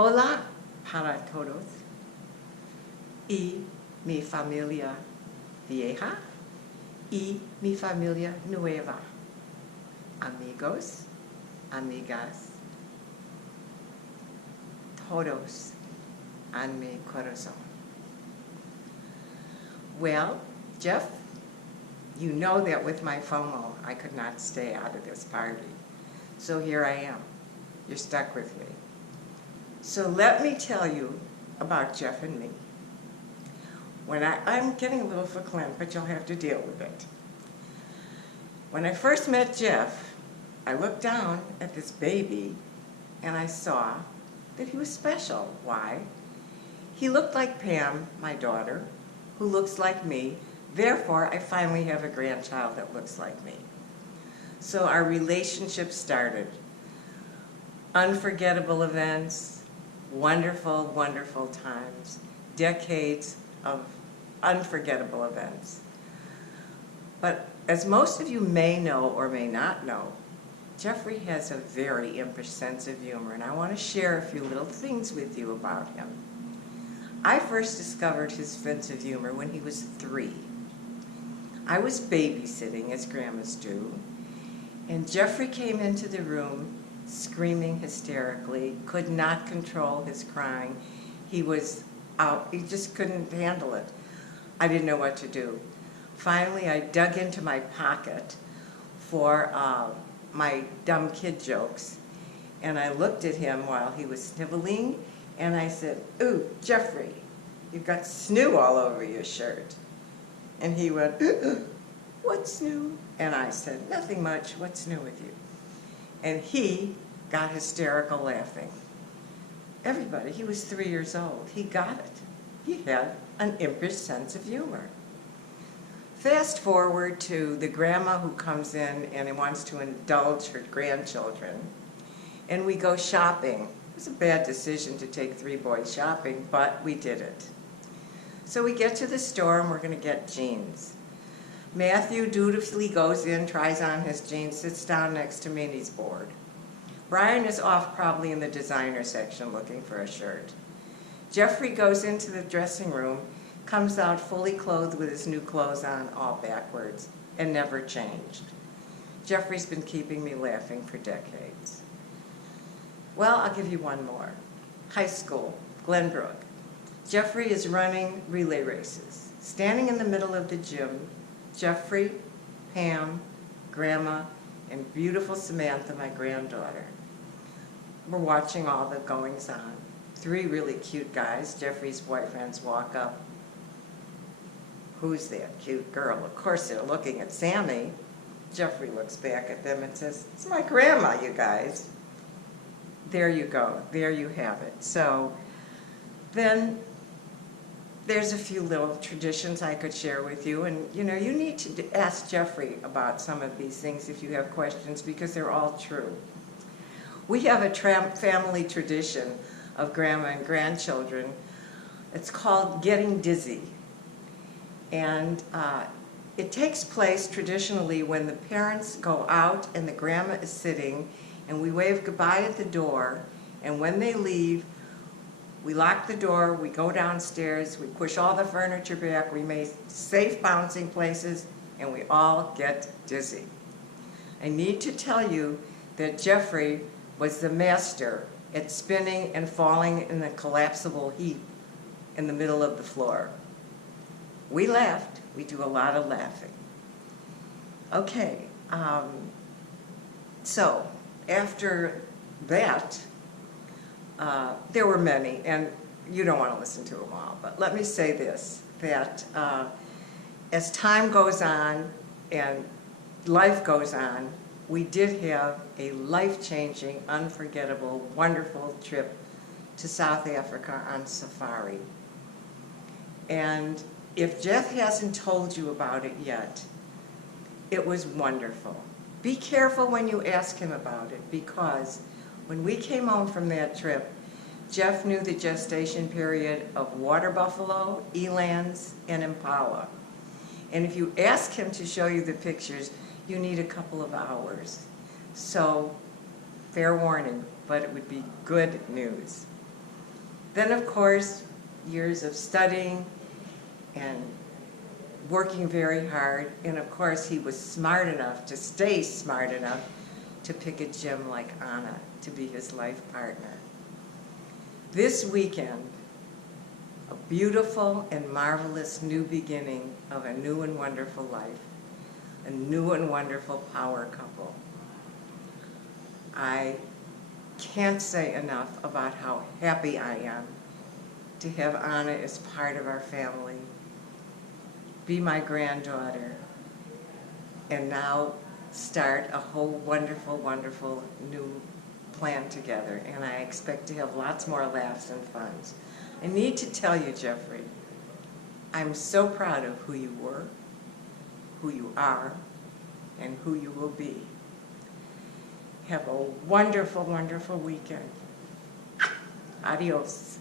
Hola para todos y mi familia vieja y mi familia nueva, amigos, amigas, todos en mi corazón. Well, Jeff, you know that with my FOMO, I could not stay out of this party. So here I am. You're stuck with me. So let me tell you about Jeff and me. I'm getting a little verklempt, but you'll have to deal with it. When I first met Jeff, I looked down at this baby and I saw that he was special. Why? He looked like Pam, my daughter, who looks like me. Therefore, I finally have a grandchild that looks like me. So our relationship started. Unforgettable events, wonderful, wonderful times, decades of unforgettable events. But as most of you may know or may not know, Jeffrey has a very impish sense of humor, and I want to share a few little things with you about him. I first discovered his sense of humor when he was 3. I was babysitting, as grandmas do, and Jeffrey came into the room screaming hysterically, could not control his crying. He was out, he just couldn't handle it. I didn't know what to do. Finally, I dug into my pocket for my dumb kid jokes, and I looked at him while he was sniveling, and I said, "Ooh, Jeffrey, you've got snoo all over your shirt." And he went, "What's new?" And I said, "Nothing much, what's new with you?" And he got hysterical laughing. Everybody, he was 3 years old, he got it. He had an impish sense of humor. Fast forward to the grandma who comes in and wants to indulge her grandchildren, and we go shopping. It was a bad decision to take 3 boys shopping, but we did it. So we get to the store and we're going to get jeans. Matthew dutifully goes in, tries on his jeans, sits down next to me, and he's bored. Brian is off probably in the designer section looking for a shirt. Jeffrey goes into the dressing room, comes out fully clothed with his new clothes on, all backwards, and never changed. Jeffrey's been keeping me laughing for decades. Well, I'll give you one more. High school, Glenbrook. Jeffrey is running relay races. Standing in the middle of the gym, Jeffrey, Pam, Grandma, and beautiful Samantha, my granddaughter. We're watching all the goings on. 3 really cute guys, Jeffrey's boyfriends, walk up. Who's that cute girl? Of course they're looking at Sammy. Jeffrey looks back at them and says, "It's my grandma, you guys." There you go, there you have it. So then there's a few little traditions I could share with you, and you know, you need to ask Jeffrey about some of these things if you have questions, because they're all true. We have a family tradition of grandma and grandchildren. It's called getting dizzy, and it takes place traditionally when the parents go out and the grandma is sitting, and we wave goodbye at the door, and when they leave, we lock the door, we go downstairs, we push all the furniture back, we make safe bouncing places, and we all get dizzy. I need to tell you that Jeffrey was the master at spinning and falling in a collapsible heap in the middle of the floor. We laughed. We do a lot of laughing. Okay, so after that, there were many, and you don't want to listen to them all, but let me say this, that as time goes on and life goes on, we did have a life-changing, unforgettable, wonderful trip to South Africa on safari. And if Jeff hasn't told you about it yet, it was wonderful. Be careful when you ask him about it, because when we came home from that trip, Jeff knew the gestation period of water buffalo, elands, and impala. And if you ask him to show you the pictures, you need a couple of hours. So, fair warning, but it would be good news. Then, of course, years of studying and working very hard. And of course, he was smart enough to stay smart enough to pick a gem like Anna to be his life partner. This weekend, a beautiful and marvelous new beginning of a new and wonderful life, a new and wonderful power couple. I can't say enough about how happy I am to have Anna as part of our family, be my granddaughter, and now start a whole wonderful, wonderful new plan together. And I expect to have lots more laughs and fun. I need to tell you, Jeffrey, I'm so proud of who you were, who you are, and who you will be. Have a wonderful, wonderful weekend. Adios.